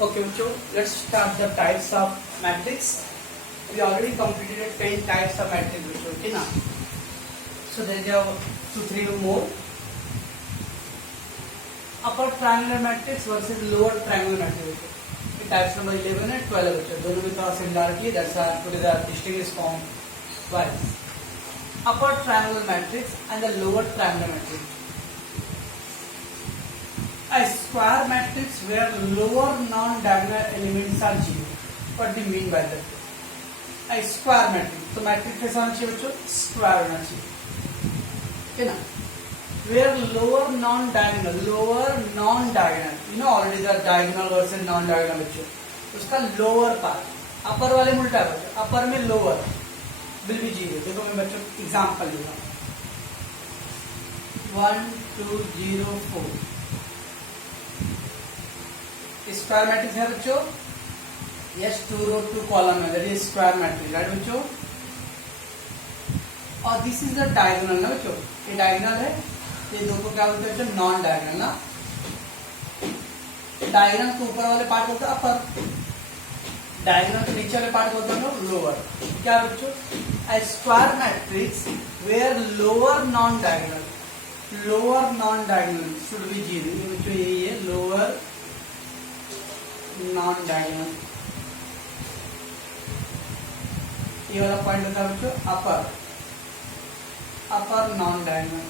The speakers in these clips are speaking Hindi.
Okay, so let's start the types of matrix. We already completed 10 types of matrix, okay now. So there are 2-3 more. Upper triangular matrix versus lower triangular matrix. Types number 11 and 12. दोनों में थोड़ा similarity. That's why today the distinguished form twice. Upper triangular matrix and the lower triangular matrix. A square matrix where lower non-diagonal elements are zero. What do you mean by that? A square matrix. तो मैट्रिक्स कैसा होना चाहिए बच्चों? स्क्वायर होना चाहिए, है ना? Where lower non-diagonal, you know already the diagonal versus non-diagonal बच्चों. उसका lower part, upper वाले में उल्टा बच्चों. upper में lower will be zero. देखो मैं बच्चों एग्जाम्पल दूंगा. 1 2 0 4 स्क्वायर मैट्रिक्स है बच्चों. यस, 2 रो 2 कॉलम है, that is square matrix, right बच्चों. और दिस इज द डायगोनल ना बच्चों. ये डायगोनल है, ये दो को क्या बोलते हैं बच्चों? नॉन डायगोनल ना. डायगोनल के ऊपर वाले पार्ट होता है अपर, डायगोनल के नीचे वाले पार्ट होता है लोअर. क्या बच्चों? A square matrix where lower non diagonal should be zero. ये बच्चों यही है, लोअर नॉन डायगोनल. ये वाला पॉइंट होता है बच्चों अपर नॉन डायगोनल.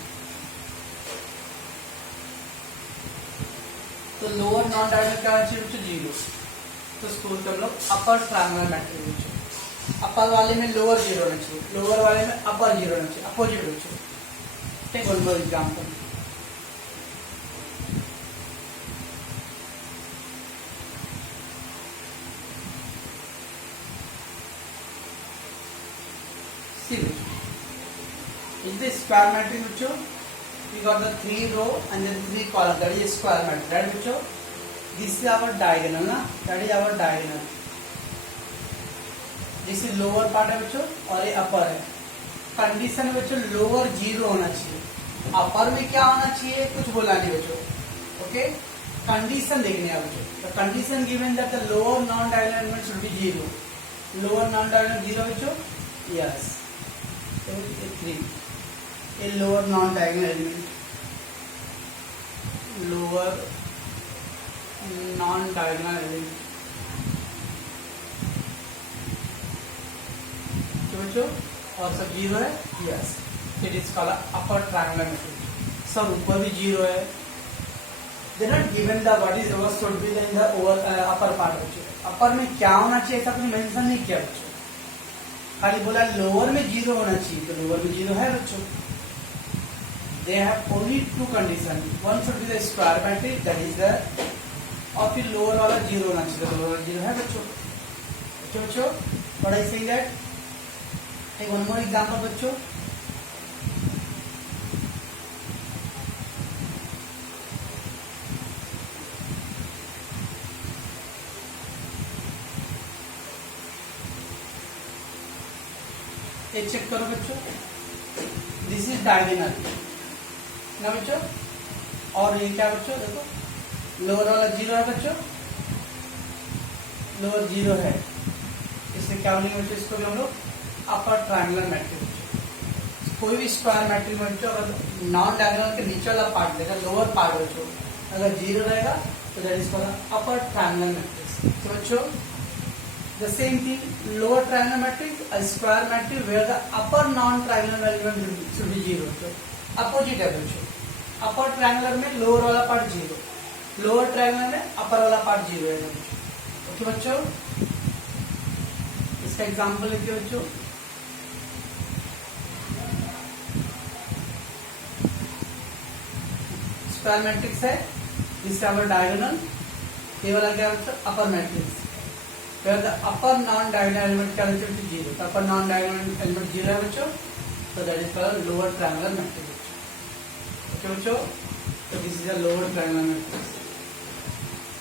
तो लोअर नॉन डायगोनल क्या होना चाहिए बच्चों? जीरो. तो स्कूल के हम लोग अपर ट्रायंगुलर मैट्रिक्स बच्चों. अपर वाले में लोअर जीरो होना चाहिए, लोअर वाले में अपर जीरो होना चाहिए, अपोजिट बच्चों. Take one more example. Is the square matrix बच्चों? We got the 3 row and then 3 column. That is square matrix, right बच्चों? This is our diagonal ना. That is our diagonal. This is lower part है बच्चों और ये upper है. कंडीशन बच्चों लोअर जीरो होना चाहिए. अपर में क्या होना चाहिए कुछ बोला नहीं बच्चों. ओके, कंडीशन देखने हैं बच्चों. The condition given that the lower non-diagonal element should be zero. Lower non-diagonal zero बच्चों. Yes. 3 a lower non-diagonal element, lower non-diagonal element. तो बच्चों और सब जीरो है. Yes, it is called upper triangular matrix. सब ऊपर भी जीरो है. They not given the what is over should be in the over upper part बच्चों. अपर में क्या होना चाहिए ऐसा कुछ मेंशन नहीं किया बच्चों. खाली बोला लोअर में जीरो होना चाहिए, तो लोअर में जीरो है बच्चों. They have only 2 condition. One should be the square matrix, that is the, और फिर लोअर वाला जीरो होना चाहिए, तो लोअर वाला जीरो है बच्चों. बच्चों what I saying that. Take one more example बच्चों. ये चेक करो बच्चों. दिस इज डायगोनल ना बच्चों. और ये क्या बच्चों? देखो लोअर वाला जीरो है बच्चों, लोअर जीरो है. इससे क्या बोलेंगे बच्चों? इसको भी हम लोग अपर ट्रायंगुलर मैट्रिक्स. कोई भी स्क्वायर मैट्रिक्स में बच्चों अगर नॉन डायगोनल के नीचे वाला पार्ट देगा, लोअर पार्ट बच्चों अगर जीरो रहेगा तो that is called upper triangular matrix. तो बच्चों the same thing, lower triangular matrix, a square matrix where the upper non-triangular element should be zero. So opposite है बच्चों. upper triangular में lower वाला पार्ट जीरो, lower triangular में upper वाला पार्ट जीरो है बच्चों. ओके बच्चों, इसका एग्जांपल लिखिए बच्चों. स्क्वायर मैट्रिक्स है, जिससे हमारा डायगोनल. ये वाला क्या बच्चों? अपर matrix where the upper non-diagonal element क्या है? जीरो. तो upper non-diagonal element जीरो है बच्चों, so that is called lower triangular matrix. Okay बच्चों, so this is a lower triangular matrix.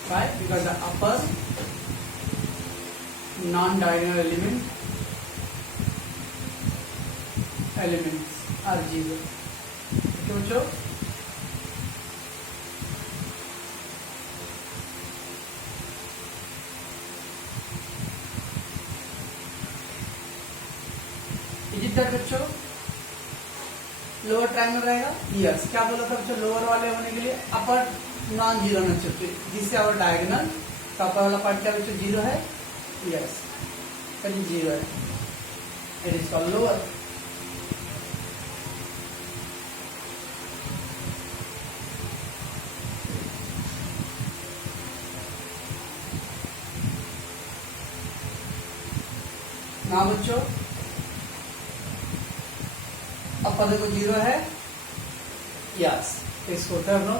Why? Because the upper non-diagonal elements are zero. Okay बच्चों, दैट बच्चों? लोअर ट्रायंगल रहेगा। यस, क्या बोला था बच्चों लोअर वाले होने के लिए? अपर नॉन जीरो होना चाहिए, जिससे आवर डायगोनल। तो अपर वाला पार्ट क्या बच्चों? जीरो है। यस, कहीं जीरो है, इट इज कॉल्ड लोअर। ना बच्चों, अपर देखो जीरो है। यस, इसको कर लो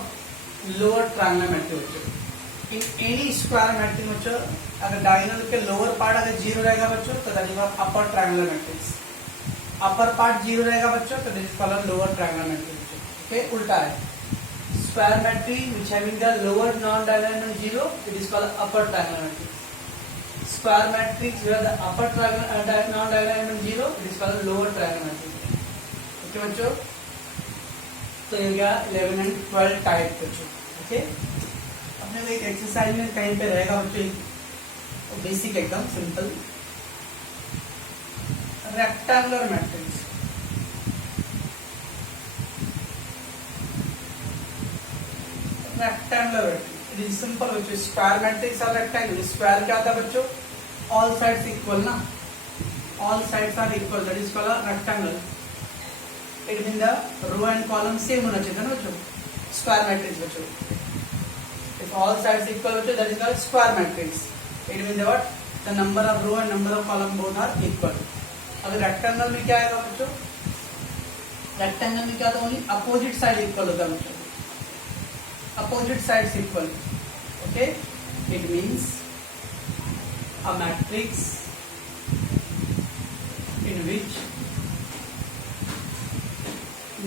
लोअर ट्रायंगुलर मैट्रिक्स बच्चों। इन एनी स्क्वायर मैट्रिक्स बच्चों, अगर डायगोनल के लोअर पार्ट अगर जीरो रहेगा बच्चों तो that is upper triangular matrix. Upper part zero रहेगा बच्चों तो that is called lower triangular matrix. Okay, उल्टा है। Square matrix which having the lower non diagonal zero, it is called upper triangular matrix. Square matrix where the upper triangle non-diagonal element zero, it is called lower triangle matrix. Okay बच्चों, तो ये गया 11 and 12 टाइप बच्चों। ओके, अपने को एक एक्सरसाइज में कहीं पे रहेगा बच्चों, बेसिक एकदम simple. Rectangular matrix, rectangular matrix it is simple बच्चों। स्क्वायर मैट्रिक्स और रेक्टेंगुलर, स्क्वायर क्या होता है बच्चों? ऑल साइड्स इक्वल ना, all sides are equal, that is called rectangle. It mean the row and column same होना चाहिए ना बच्चों, स्क्वायर मैट्रिक्स बच्चों। इफ ऑल साइड्स इक्वल बच्चों, that is called square matrix. It mean the what? The number of row and number of column both are equal. अगर रेक्टेंगल में क्या आएगा बच्चों? रेक्टेंगल में क्या होता है? ओनली अपोजिट साइड इक्वल होता है बच्चों, opposite sides equal. Okay, it means a matrix in which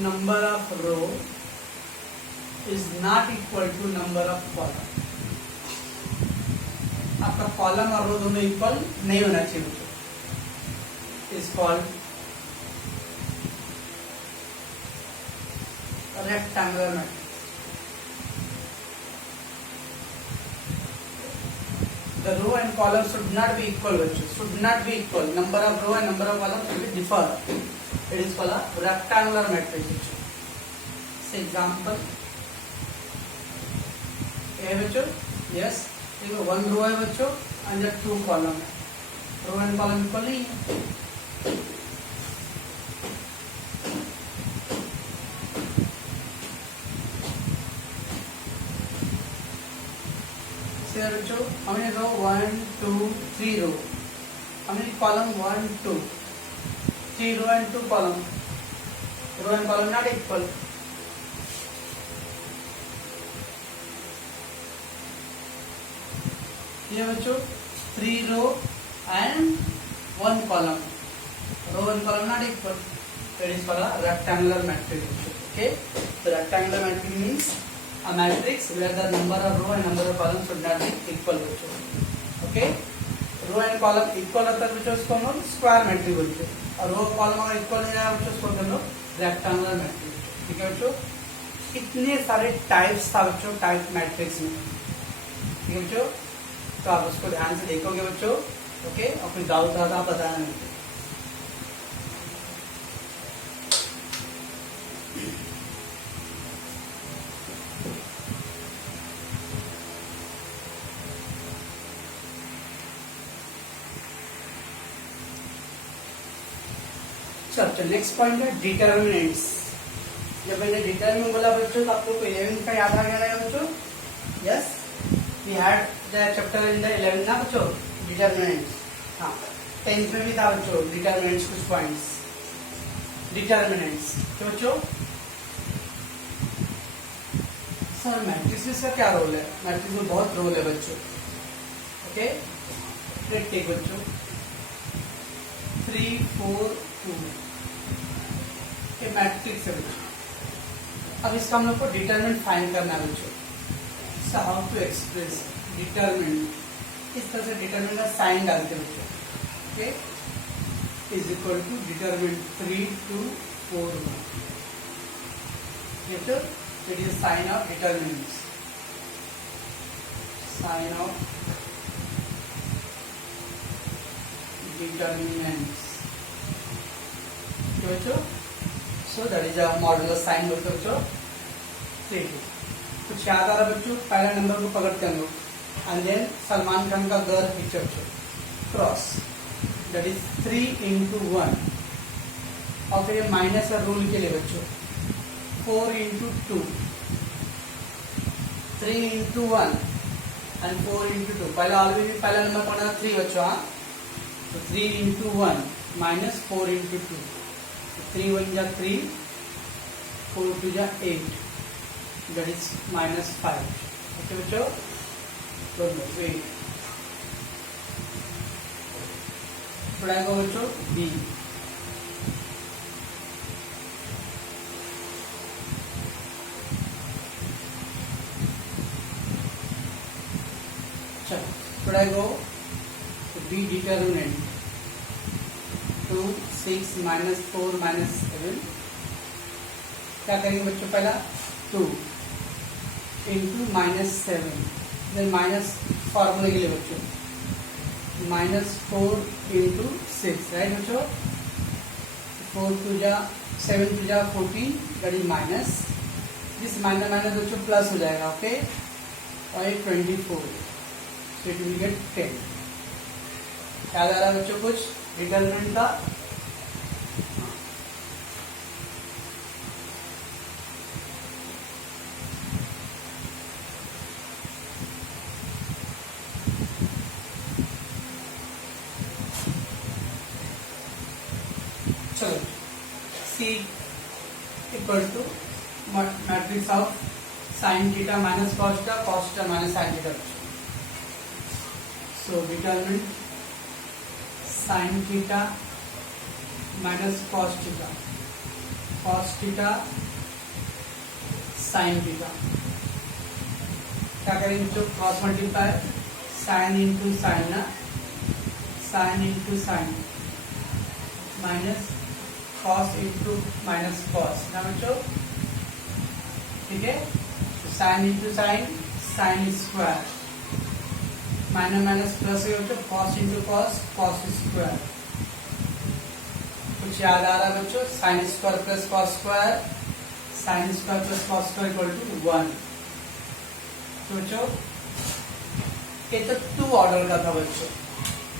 number of row is not equal to number of column. आपका कॉलम और रो दोनों इक्वल नहीं होना चाहिए बच्चों, is called rectangular matrix. The row and column should not be equal bachcho, should not be equal. Number of row and number of column should be differ. It is called a rectangular matrix bachcho. Say example, ये बच्चों, yes, देखो one row है बच्चों and the two column है, row and column equal नहीं है। बच्चों हमने रो 1 2 3 रो, हमने column 1 2 3 row and 2 column, row and column not equal. ये बच्चों 3 row and 1 column, row and column not equal, it is called rectangular matrix. Okay, तो rectangular matrix means a matrix where the number of row and number of columns should not be equal बच्चों। Okay, row and column equal होता है बच्चों, उसको हम लोग स्क्वायर मैट्रिक्स बोलते हैं, और रो कॉलम अगर इक्वल नहीं जाएगा बच्चों, उसको हम लोग रेक्टेंगुलर मैट्रिक्स। ठीक है बच्चों, इतने सारे टाइप्स था बच्चों टाइप मैट्रिक्स में। ठीक है बच्चों, तो आप उसको ध्यान से देखोगे बच्चों। ओके, और कोई डाउट आता आप बताना नहीं। चलो नेक्स्ट पॉइंट है डिटर्मिनेंट्स। जब मैंने डिटर्मिनेंट बोला बच्चों तो आप लोग को 11 का याद आ गया बच्चों। Yes, we had the chapter in the 11 ना बच्चों, डिटर्मिनेंट्स। हाँ, 10th में भी था बच्चों डिटर्मिनेंट्स, कुछ पॉइंट्स डिटर्मिनेंट्स। तो बच्चों सर मैट्रिसेस का क्या रोल है? मैट्रिक्स में बहुत रोल है बच्चों। ओके, लेट्स टेक बच्चों 3 4 2 ये मैट्रिक्स है बच्चों। अब इसका हम लोग को डिटरमिनेंट फाइंड करना है बच्चों। So how to express determinant, इस तरह से डिटरमिनेंट का साइन डालते हैं बच्चों। Okay, is equal to determinant 3 2 4 1। तो it is sign of determinants, sign of determinants. बच्चों, so that is a modulus sign बोलते बच्चों 3t। कुछ याद आ रहा बच्चों? पहला नंबर को पकड़ते हैं हम लोग एंड देन सलमान खान का घर पिक्चर बच्चों क्रॉस, दैट इज 3 into 1 और फिर ये माइनस का रूल के लिए बच्चों 4 into 2, 3 into 1 and 4 into 2। पहला ऑलरेडी पहला नंबर पढ़ा था 3 बच्चों, हाँ, तो 3 into 1 minus 4 into 2, 3 1 जा 3, 4 2 जा 8, that is -5। ओके बच्चों, तो वेट पढ़ाएगा बच्चों बी। चलो पढ़ाएगा बी डिटर्मिनेंट 2 6 -4 -7। क्या करेंगे बच्चों? पहला 2 into -7, देन माइनस फॉर्मूले के लिए बच्चों -4 into 6, राइट बच्चों। 4 2 जा 7 2 जा 14, that is minus, this minus minus बच्चों प्लस हो जाएगा, ओके, और ये 24, सो इट विल गेट 10। याद आ रहा है बच्चों कुछ डिटर्मिनेंट का? चलो C equal to matrix of sine theta minus cos theta, cos theta minus sine theta. So determinant sine theta minus cos theta, cos theta sine theta. क्या करेंगे बच्चों? Cross multiply, sine into sine ना, sine into sine minus cos into minus cos ना बच्चों, ठीक है। Sine into sine, sine square, minus minus plus हो बच्चों, cos into cos, cos square. कुछ याद आ रहा है बच्चों? Sine square plus cos square, sine square plus cos square equal to 1। तो बच्चों ये तो 2 ऑर्डर का था बच्चों,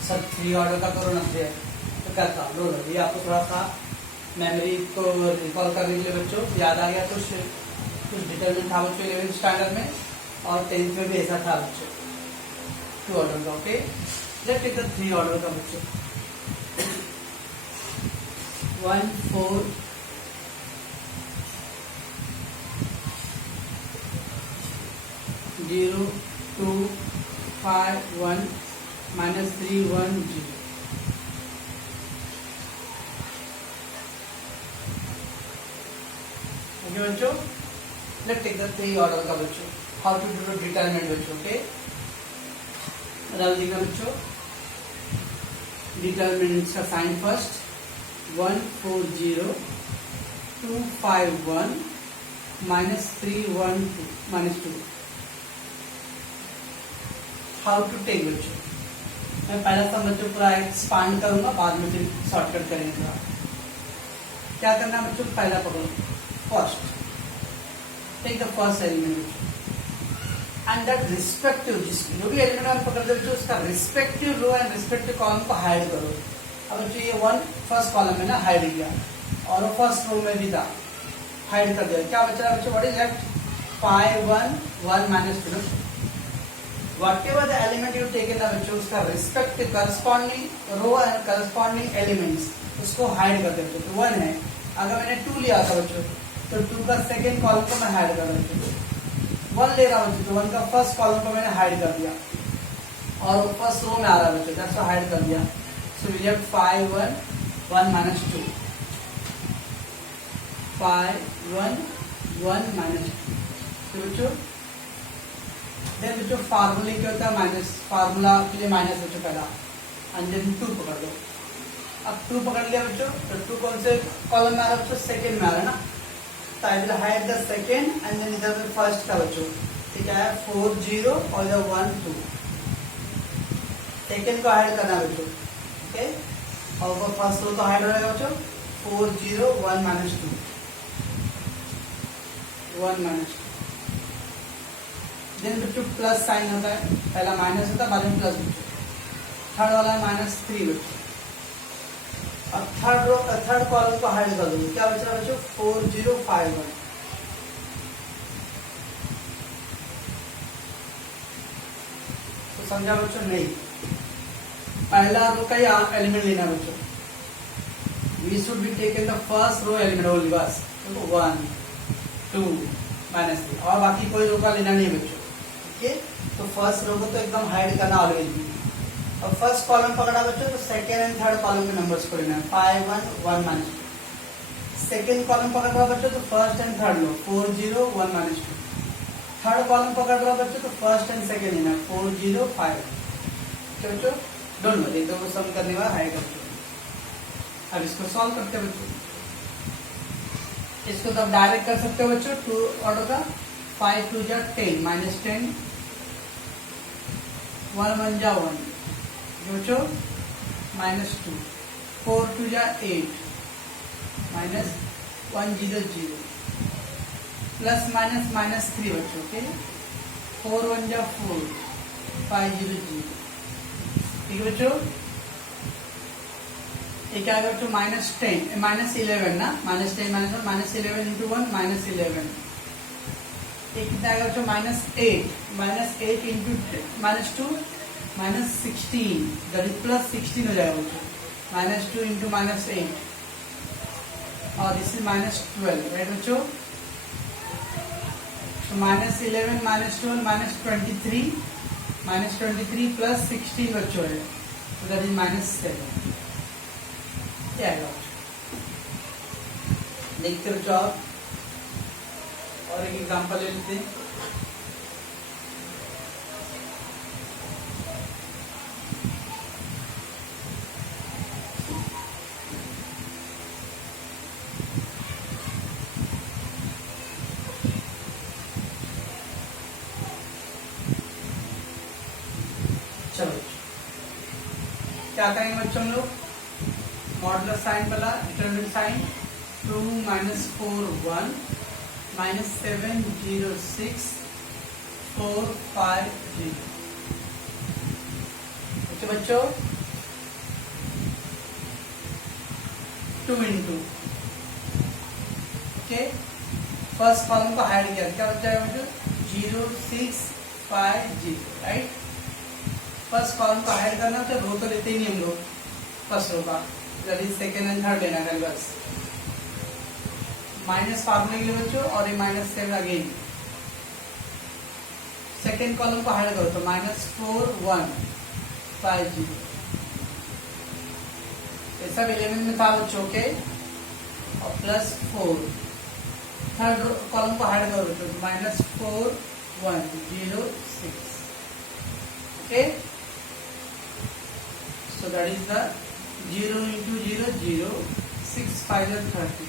सर 3 ऑर्डर का करो ना फिर तो क्या था? लो ये आपको थोड़ा सा मेमोरी को रिकॉल करने के लिए बच्चों याद आ गया। तो कुछ डिटरमिनेंट था बच्चों 11th स्टैंडर्ड में, और 10th में भी ऐसा था बच्चों 2 ऑर्डर का, okay. Let's take the 3 order का बच्चों 1 4 0 2 5 1 -3 1 0। ओके बच्चों, लेट्स टेक द 3 ऑर्डर का बच्चों, हाउ टू डू डिटरमिनेंट बच्चों, ओके। जल्दी का बच्चों डिटरमिनेंट का sign first 1 4 0 2 5 1 -3 1 2 -2। How to take बच्चों, मैं पहला सम बच्चों पूरा एक्सपांड करूंगा, बाद में फिर शॉर्टकट करेंगे थोड़ा। क्या करना है बच्चों? पहला पकड़ो first, take the first element and that respective, जो भी एलिमेंट आप पकड़ दे बच्चों उसका respective row and respective column को हाइड करो। अब बच्चों ये 1 फर्स्ट कॉलम में ना हाइड किया, और वो फर्स्ट रो में भी था, हाइड कर दिया। क्या बच रहा है बच्चों? What is left? 5 1 1 -2। whatever the element you taken ना बच्चों उसका respective corresponding row and corresponding elements उसको हाइड कर देते। तो 1 है, अगर मैंने 2 लिया था बच्चों तो 2 का सेकेंड कॉलम को मैं हाइड कर देता हूँ। 1 ले रहा हूँ तो 1 का फर्स्ट कॉलम को मैंने हाइड कर दिया, और वो फर्स्ट रो में आ रहा है बच्चों, दैट्स हाइड कर दिया। So we left 5 1 1 -2, 5 1 1 -2। तो बच्चों देन बच्चों फार्मूले क्या होता है? माइनस, फार्मूला के लिए माइनस बच्चों पहला, एंड देन 2 पकड़ लो। अब 2 पकड़ लिया बच्चों, तो 2 कौन से कॉलम में आ रहा है बच्चों? सेकेंड में आ रहा है ना, तो I will hide the second and then इधर पे फर्स्ट का बच्चों, ठीक है 4 0 और इधर 1 2, सेकेंड को हाइड करना है बच्चों, ओके। और वो फर्स्ट रो तो हाइड हो जाएगा बच्चों, 4 0 1 माइनस 2 1 माइनस 2 देन बच्चों प्लस साइन होता है, पहला माइनस होता है बाद में प्लस बच्चों। थर्ड वाला है -3 बच्चों। अब थर्ड कॉलम को हाइड कर दूंगी, क्या बच रहा है बच्चों 4 0 5 1। तो समझा बच्चों? नहीं, पहला रो का ही एलिमेंट लेना बच्चों। We should be taken the first row element only बस। तो 1 2 -3 और बाकी कोई रो का लेना नहीं बच्चों। ठीक है, तो फर्स्ट रो को तो एकदम हाइड करना ऑलवेज भी। अब फर्स्ट कॉलम पकड़ा बच्चों तो सेकेंड एंड थर्ड कॉलम के नंबर्स को लेना है 5 1 1 -2। सेकेंड कॉलम पकड़ रहा बच्चों तो first and third low 4 0 1 -2। Third column पकड़ रहा बच्चों तो फर्स्ट एंड सेकेंड लेना 4 0 5। तो बच्चों दोनों ये दो सम करने वाला हाइड करते। अब इसको सॉल्व करते हैं बच्चों। इसको तो आप डायरेक्ट कर सकते हो बच्चों। 2 ऑर्डर का 5 2 जा 10 -10 1 1 जा 1 बच्चों -2 4 2 जा 8 -1 0 0 प्लस माइनस -3 बच्चों के 4 1 जा 4 5 0 0। ठीक है बच्चों, ये क्या आएगा बच्चों -10 -11 ना -10 -11 इंटू 1 -11। ये कितना आएगा बच्चों -8 इंटू -2 -16 दैट इज +16 हो जाएगा बच्चों। -2 इंटू -8 और दिस इज -12 राइट बच्चों। तो -11 -12 -23 प्लस 16 बच्चों है, तो दैट इज -7। देखते बच्चों आप और एक एग्जांपल ले लेते हैं। चलो क्या करेंगे बच्चों हम लोग, मॉडुलस साइन वाला डिटरमिनेंट साइन 2 -4 1 -7 0 6 4 5 0। ओके बच्चों 2 इंटू ओके फर्स्ट कॉलम को हाइड किया, क्या बच जाएगा बच्चों 0 6 5 0 राइट। फर्स्ट कॉलम को हाइड करना तो रो तो लेते ही नहीं हम लोग फर्स्ट रो का, सेकेंड एंड थर्ड लेना है बस। माइनस फार्मूले के लिए बच्चों और ये -7 अगेन। सेकेंड कॉलम को हाइड करो तो -4 1 5 0। ये सब एलिमेंट में था बच्चों के और +4। थर्ड कॉलम को हाइड करो तो -4 1 0 6। Okay so that is the 0 into 0 0 6 5 are 30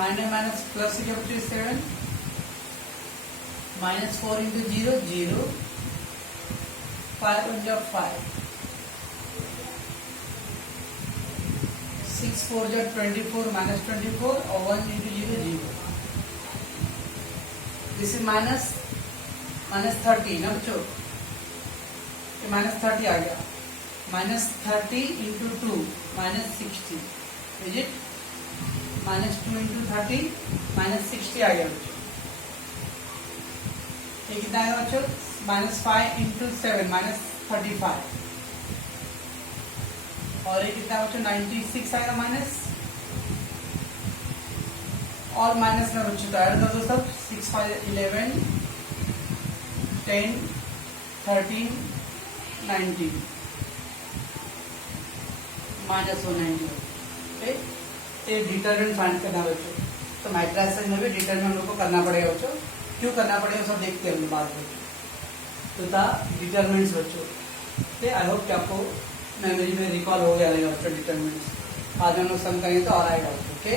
minus plus is up to 7 -4 into 0 0 5 1 is 5 6 4 is 24 -24 और 1 into 0 0। this is -30 ना बच्चों, -30 आ गया। -30 into 2 -60 is it -2 into 30 -60 आ गया बच्चों। ये कितना आएगा बच्चों -5 into 7 -35 और ये कितना बच्चों 96 आएगा माइनस और माइनस में बच्चों तो ऐड कर दो सब 6 5 11 10 13 19 -190। ये डिटरमिनेंट फाइंड करना बच्चों, तो मैट्रिसेस में भी डिटरमिनेंट हम लोग को करना पड़ेगा बच्चों। क्यों करना पड़ेगा सब देखते हैं हम बाद में। तो था डिटरमिनेंट्स बच्चों। आई होप कि आपको मेमोरी में रिकॉल हो गया रहेगा बच्चों डिटरमिनेंट्स। आज हम लोग सम करेंगे तो और आएगा बच्चों। ओके